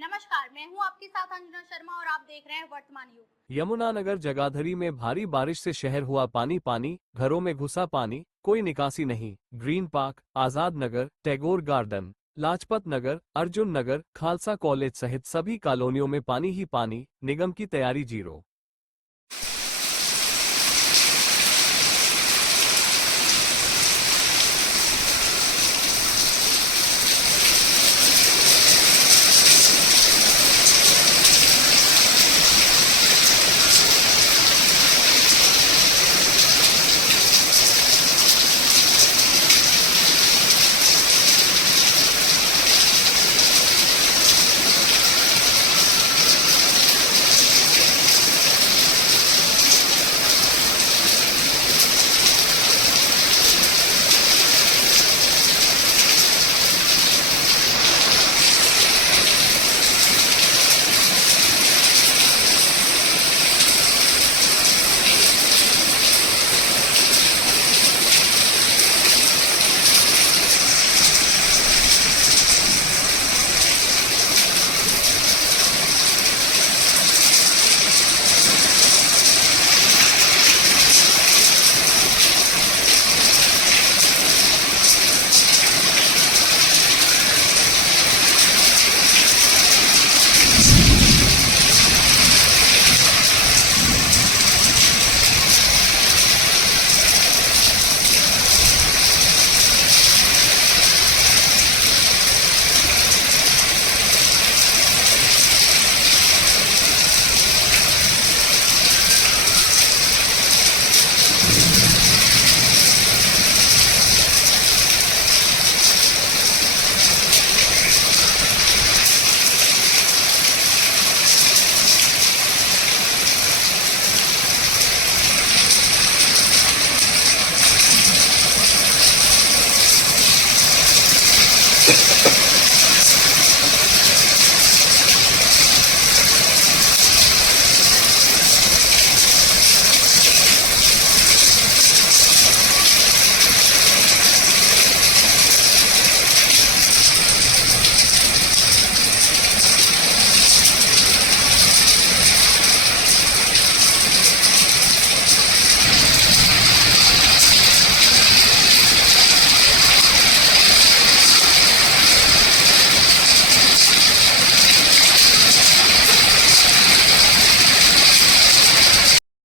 नमस्कार, मैं हूं आपके साथ अंजना शर्मा और आप देख रहे हैं वर्तमान युग। यमुनानगर जगाधरी में भारी बारिश से शहर हुआ पानी पानी, घरों में घुसा पानी, कोई निकासी नहीं। Green park, Azad Nagar, Tagore garden, Lajpat Nagar, Arjun नगर, खालसा कॉलेज सहित सभी कॉलोनियों में पानी ही पानी, निगम की तैयारी जीरो।